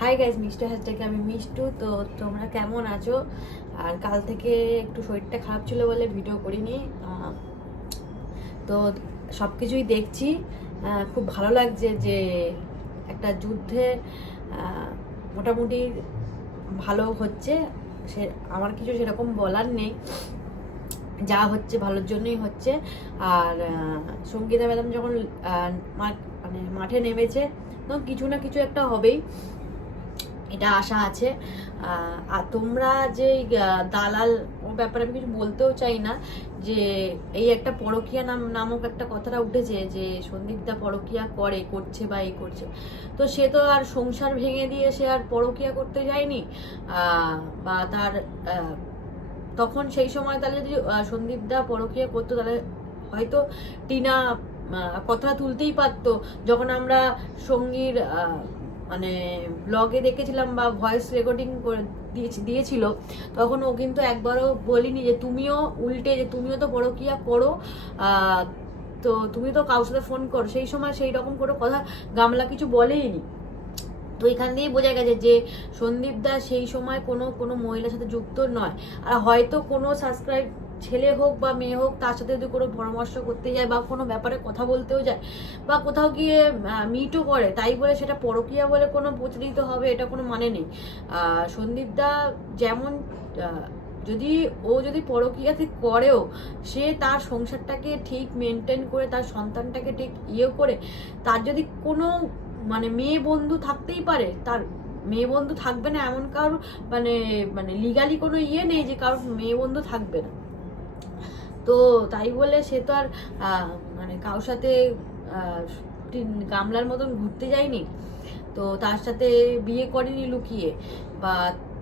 Hi guys মিষ্টি হ্যাশট্যাগে আমি মিষ্টু। তো তোমরা কেমন আছো? আর কাল থেকে একটু শরীরটা খারাপ ছিল বলে ভিডিও করিনি। তো সব কিছুই দেখছি খুব ভালো লাগছে যে একটা যুদ্ধে মোটামুটি ভালো হচ্ছে। সে, আমার কিছু সেরকম বলার নেই। যা হচ্ছে ভালোর জন্যই হচ্ছে। আর সঙ্গীতা ম্যাডাম যখন মানে মাঠে নেমেছে তখন কিছু না কিছু একটা হবেই। এটা আশা আছে। আর তোমরা যে দালাল ওর ব্যাপারে আমি কিছু বলতেও চাই না, যে এই একটা পরকিয়া নাম, নামক একটা কথাটা উঠেছে যে সন্দীপদা পরকিয়া করে, করছে বা এই করছে। তো সে তো আর সংসার ভেঙে দিয়ে সে আর পরকিয়া করতে যায়নি। বা তার তখন সেই সময় তাহলে যদি সন্দীপদা পরকিয়া করতো, তাহলে হয়তো টিনা কথা তুলতেই পারতো। যখন আমরা সঙ্গীর মানে ব্লগে দেখেছিলাম বা ভয়েস রেকর্ডিং করে দিয়েছি, দিয়েছিল, তখন ও কিন্তু একবারও বলিনি যে তুমিও উল্টে যে তুমিও তো পরকিয়া করো তো তুমি তো কারোর সাথে ফোন করো। সেই সময় সেই রকম করে কথা গামলা কিছু বলেইনি। তো এখান দিয়েই বোঝা গেছে যে সন্দীপ দাস সেই সময় কোনো কোনো মহিলার সাথে যুক্ত নয়। আর হয়তো কোনো সাবস্ক্রাইব ছেলে হোক বা মেয়ে হোক তার সাথে যদি কোনো পরামর্শ করতে যায় বা কোনো ব্যাপারে কথা বলতেও যায় বা কোথাও গিয়ে মিটও করে তাই বলে সেটা পরকীয়া বলে কোনো প্রচলিত হবে এটা কোনো মানে নেই। আহ, সন্দীপ দা যেমন যদি ও যদি পরকীয়াতে করেও সে তার সংসারটাকে ঠিক মেনটেন করে তার সন্তানটাকে ঠিক ইয়ে করে তার যদি কোনো মানে মেয়ে বন্ধু থাকতেই পারে তার মেয়ে বন্ধু থাকবে না এমন কারোর মানে মানে লিগালি কোনো ইয়ে নেই যে কারোর মেয়ে বন্ধু থাকবে না। তো তাই বলে সে তো আর মানে কারোর সাথে গামলার মতন ঘুরতে যায়নি। তো তার সাথে বিয়ে করেনি লুকিয়ে। বা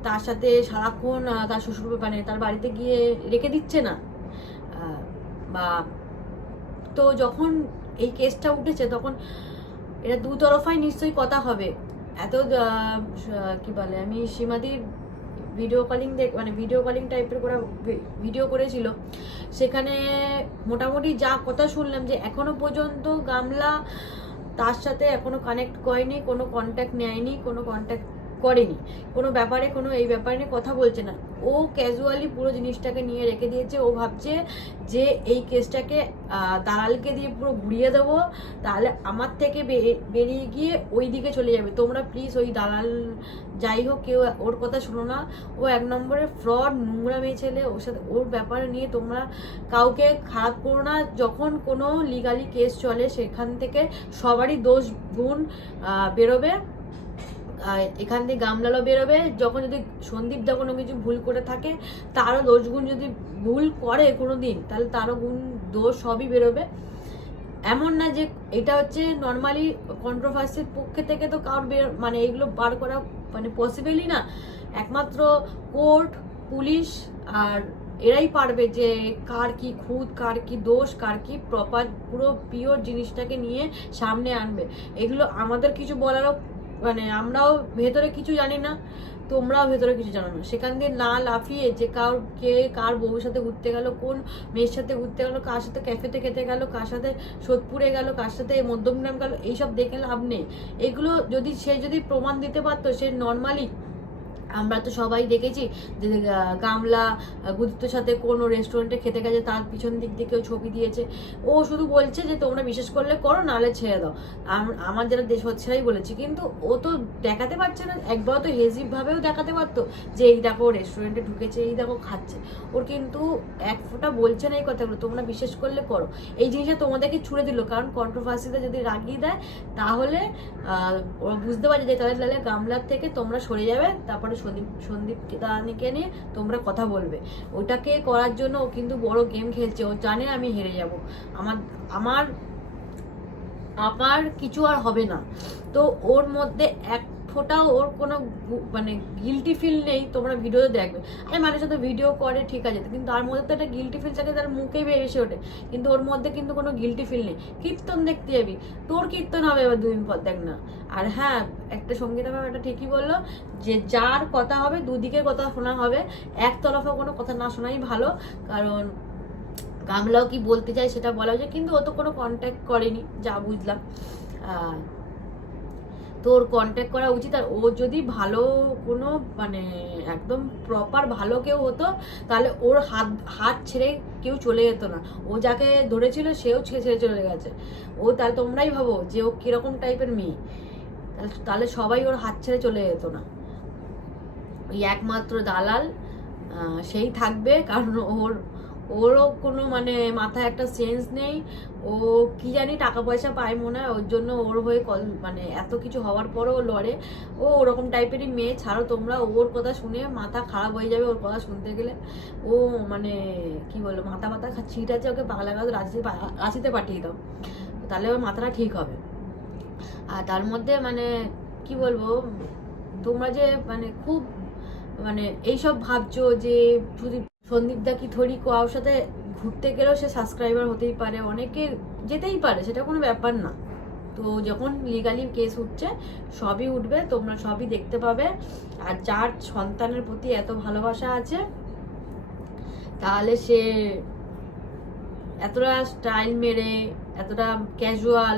তার সাথে সারাক্ষণ তার শ্বশুর মানে তার বাড়িতে গিয়ে রেখে দিচ্ছে না। বা তো যখন এই কেসটা উঠেছে তখন এটা দু তরফাই নিশ্চয়ই কথা হবে। এত কি বলে, আমি সীমাদির ভিডিও কলিং দেখ মানে ভিডিও কলিং টাইপের করা ভিডিও করেছিল। সেখানে মোটামুটি যা কথা শুনলাম যে এখনও পর্যন্ত গামলা তার সাথে এখনও কানেক্ট করেনি, কোনো কন্ট্যাক্ট নেয়নি, কোনো কন্ট্যাক্ট করেনি। কোনো ব্যাপারে, কোনো এই ব্যাপারে নিয়ে কথা বলছে না। ও ক্যাজুয়ালি পুরো জিনিসটাকে নিয়ে রেখে দিয়েছে। ও ভাবছে যে এই কেসটাকে দালালকে দিয়ে পুরো ঘুরিয়ে দেবো। তাহলে আমার থেকে বেরিয়ে গিয়ে ওই দিকে চলে যাবে। তোমরা প্লিজ ওই দালাল, যাই হোক, কেউ ওর কথা শোনো না। ও এক নম্বরে ফ্রড নোংরা মেয়ে ছেলে। ওর সাথে, ওর ব্যাপারে নিয়ে তোমরা কাউকে খারাপ করো না। যখন কোনো লিগালি কেস চলে, সেখান থেকে সবারই দোষ, গুণ বেরোবে। এখান থেকে গামলালো বেরোবে। যখন যদি সন্দীপ দা কোনো কিছু ভুল করে থাকে, তারও দোষ গুণ যদি ভুল করে কোনো দিন তাহলে তারও গুণ, দোষ সবই বেরোবে। এমন না যে এটা হচ্ছে নর্মালি কন্ট্রোভার্সির পক্ষে থেকে তো বের মানে এগুলো বার করা মানে পসিবলই না। একমাত্র কোর্ট পুলিশ আর এরাই পারবে যে কার কি খুদ, কার কি দোষ, কার কি প্রপার পুরো পিওর জিনিসটাকে নিয়ে সামনে আনবে। এগুলো আমাদের কিছু বলারও মানে আমরাও ভেতরে কিছু জানি না, তোমরাও ভেতরে কিছু জানো না। সেখান দিয়ে না লাফিয়ে যে কার কে কার বউর সাথে ঘুরতে গেল, কোন মেয়ের সাথে ঘুরতে গেলো, কার সাথে ক্যাফেতে খেতে গেল, কার সাথে সোদপুরে গেল, কার সাথে মধ্যমগ্রাম গেল, এইসব দেখে লাভ নেই। এগুলো যদি সে যদি প্রমাণ দিতে পারতো, সে নর্মালি আমরা তো সবাই দেখেছি যে গামলা আহ, সাথে কোনো রেস্টুরেন্টে খেতে গেছে তার পিছন দিক দিয়ে কেউ ছবি দিয়েছে। ও শুধু বলছে যে তোমরা বিশেষ করলে করো নাহলে ছেড়ে দাও। আম- আমার যারা দেশ হচ্ছেরাই বলেছি কিন্তু ও তো দেখাতে পারছে না। একবার তো হেজিভ ভাবেও দেখাতে পারতো যে এই দেখো রেস্টুরেন্টে ঢুকেছে এই দেখো খাচ্ছে। ওর কিন্তু এক ফোঁটা বলছে না এই কথাগুলো তোমরা বিশেষ করলে করো। এই জিনিসটা তোমাদেরকে ছুড়ে দিল কারণ কন্ট্রোভার্সিতে যদি রাগিয়ে দেয় তাহলে ওরা বুঝতে পারছে যে তাহলে তাহলে গামলার থেকে তোমরা সরে যাবে তারপরে সন্দীপ সন্দীপ দানিকে নিয়ে তোমরা কথা বলবে। ওটাকে করার জন্য ও কিন্তু বড় গেম খেলছে। ও জানে আমি হেরে যাব। আমার আমার আমার কিছু আর হবে না। তো ওর মধ্যে এক ফোঁটাও ওর কোনো মানে গিলটি ফিল নেই, তোমরা ভিডিওতে দেখবে। আরে মানুষ তো ভিডিও করে, ঠিক আছে, কিন্তু তার মধ্যে তো একটা গিলটি ফিল থাকে, তার মুখেই বেরিয়ে ওঠে। কিন্তু ওর মধ্যে কিন্তু কোনো গিলটি ফিল নেই। কীর্তন দেখতে যাবি। তোর কীর্তন হবে এবার দুদিন পর, দেখ না। আর হ্যাঁ একটা সঙ্গীতা ম্যাম একটা ঠিকই বলল, যে যার কথা হবে, দুদিকের কথা শোনা হবে। একতরফা কোনো কথা না শোনাই ভালো, কারণ গামলাও কি বলতে চায় সেটা বলা হয়েছে কিন্তু ও তো কোনো কন্ট্যাক্ট করেনি, যা বুঝলাম। তোর কন্ট্যাক্ট করা উচিত আর ও যদি ভালো কোনো মানে একদম প্রপার ভালো কেউ হতো, তাহলে ওর হাত হাত ছেড়ে কেউ চলে যেত না। ও যাকে ধরেছিল সেও ছেড়ে চলে গেছে। ও তাহলে তোমরাই ভাবো যে ও কীরকম টাইপের মেয়ে। তাহলে তাহলে সবাই ওর হাত ছেড়ে চলে যেত না। ওই একমাত্র দালাল সেই থাকবে কারণ ওর ওরও কোনো মানে মাথায় একটা সেন্স নেই। ও কি জানি টাকা পয়সা পায় মনে হয়, ওর জন্য ওর হয়ে কল মানে এত কিছু হওয়ার পরেও ও লড়ে। ও ওরকম টাইপেরই মেয়ে, ছাড়ো তোমরা, ওর কথা শুনে মাথা খারাপ হয়ে যাবে ওর কথা শুনতে গেলে। ও মানে কি বলব, মাথা মাথা ছিট আছে, ওকে পাগলা গাছ রাঁচি রাঁচিতে পাঠিয়ে দাও। তাহলে ওর মাথাটা ঠিক হবে। আর তার মধ্যে মানে কি বলব, তোমরা যে মানে খুব মানে এইসব ভাবছ যে যদি সন্দীপ দা কি থরি কারোর সাথে ঘুরতে গেলেও সে সাবস্ক্রাইবার হতেই পারে, অনেকে যেতেই পারে, সেটা কোনো ব্যাপার না। তো যখন লিগালি কেস উঠছে, সবই উঠবে, তোমরা সবই দেখতে পাবে। আর যার সন্তানের প্রতি এত ভালোবাসা আছে, তাহলে সে এতটা স্টাইল মেরে, এতটা ক্যাজুয়াল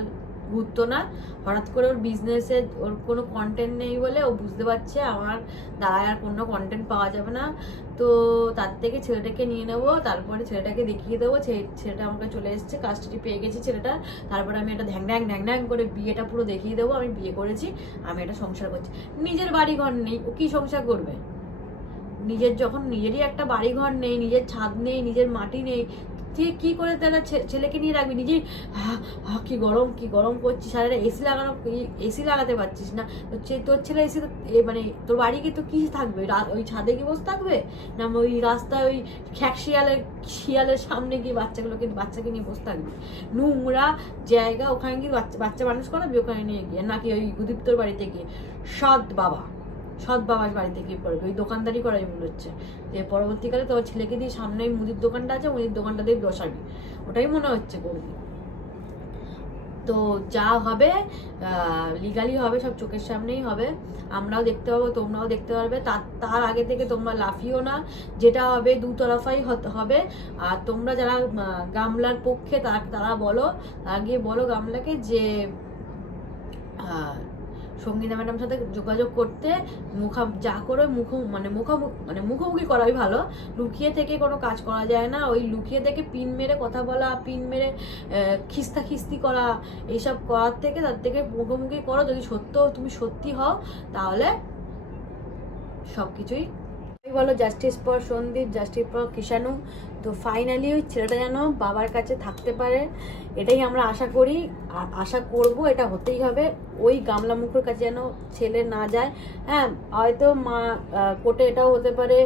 ঘুরতো না। হঠাৎ করে ওর বিজনেসে ওর কোনো কন্টেন্ট নেই বলে ও বুঝতে পারছে আমার দ্বারা আর কোনো কন্টেন্ট পাওয়া যাবে না। তো তার থেকে ছেলেটাকে নিয়ে নেব, তারপরে ছেলেটাকে দেখিয়ে দেবো। ছেলেটা আমাকে চলে এসেছে কাস্টাডি পেয়ে গেছে ছেলেটা। তারপরে আমি এটা ঢ্যাং ঢ্যাং ঢ্যাং ঢ্যাং করে বিয়েটা পুরো দেখিয়ে দেবো। আমি বিয়ে করেছি, আমি এটা সংসার করছি। নিজের বাড়ি ঘর নেই, ও কী সংসার করবে? নিজের যখন নিজেরই একটা বাড়ি ঘর নেই, নিজের ছাদ নেই, নিজের মাটি নেই তুই কি করে তারা ছেলেকে নিয়ে রাখবি? নিজেই হা কি গরম কি গরম করছিস? সারা এসি লাগানো এসি লাগাতে পারছিস না? তোর ছেলে এসি মানে তোর বাড়ি কি, তো কি থাকবে? ওই ছাদে কি বসে থাকবে? না ওই রাস্তায় ওই খ্যাক শিয়ালের শিয়ালের সামনে গিয়ে বাচ্চাগুলোকে, বাচ্চাকে নিয়ে বসে থাকবে? নোংরা জায়গা, ওখানে গিয়ে বাচ্চা বাচ্চা মানুষ করাবি? ওখানে নিয়ে গিয়ে? নাকি ওই গুদীপ্তর বাড়িতে গিয়ে? সৎ বাবা। সৎ বাবার বাড়িতে গিয়ে পড়বে। ওই দোকানদারি করাই মনে হচ্ছে। যে পরবর্তীকালে তোর ছেলেকে দিয়ে সামনে মুদির দোকানটা আছে, মুদির দোকানটা দিয়ে বসাবি ওটাই মনে হচ্ছে করবি তো যা হবে লিগালি হবে, সব চোখের সামনেই হবে। আমরাও দেখতে পাবো, তোমরাও দেখতে পারবে। তার তার আগে থেকে তোমরা লাফিও না। যেটা হবে, দুতরফাই হবে। আর তোমরা যারা গামলার পক্ষে তারা তারা বলো, তারা গিয়ে বলো গামলাকে যে সঙ্গীতা ম্যাডাম সাথে যোগাযোগ করতে মুখা যা করে মুখ মানে মুখামুখি মানে মুখোমুখি করাই ভালো। লুকিয়ে থেকে কোনো কাজ করা যায় না। ওই লুকিয়ে থেকে পিন মেরে কথা বলা, পিন মেরে খিস্তা খিস্তি করা, এইসব করার থেকে তার থেকে মুখোমুখি করো। যদি সত্য, তুমি সত্যি হও, তাহলে সব কিছুই বলো জাস্টিস পর সন্দীপ জাস্টিস পর কিষাণু। তো ফাইনালি ওই ছেলেটা যেন বাবার কাছে থাকতে পারে, এটাই আমরা আশা করি। আর আশা করব এটা হতেই হবে, ওই গামলা মুখের কাছে যেন ছেলে না যায়। হ্যাঁ হয়তো মা কোর্টে এটাও হতে পারে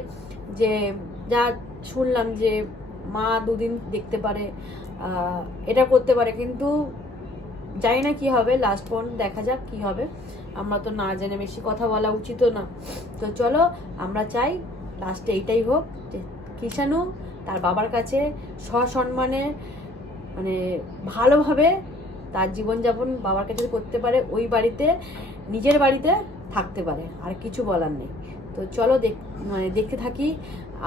যে, যা শুনলাম যে মা দুদিন দেখতে পারে এটা করতে পারে। কিন্তু জানি না কি হবে লাস্ট পর্যন্ত দেখা যাক কি হবে। আমরা তো না জেনে বেশি কথা বলা উচিতও না। তো চলো, আমরা চাই লাস্টে এইটাই হোক, যে কিষাণু তার বাবার কাছে সসম্মানে মানে ভালোভাবে তার জীবনযাপন বাবার কাছে করতে পারে, ওই বাড়িতে, নিজের বাড়িতে থাকতে পারে, আর কিছু বলার নেই। তো চলো দেখ মানে দেখতে থাকি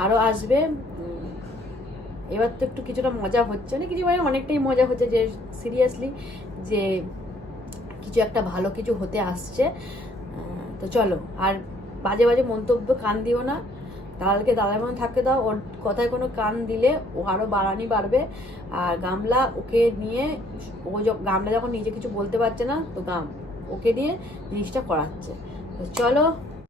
আরও আসবে। এবার তো একটু কিছুটা মজা হচ্ছে না কিছু মানে অনেকটাই মজা হচ্ছে, যে সিরিয়াসলি যে কিছু একটা ভালো কিছু হতে আসছে। তো চলো, আর বাজে বাজে মন্তব্য কান দিও না। দালালকে দালাল মনে থাকতে দাও, ওর কথায় কোনো কান দিলে ও আরও বাড়ানি বাড়বে। আর গামলা ওকে নিয়ে, ও গামলা যখন নিজে কিছু বলতে পারছে না, তো গাম, ওকে নিয়ে জিনিসটা করাচ্ছে। তো চলো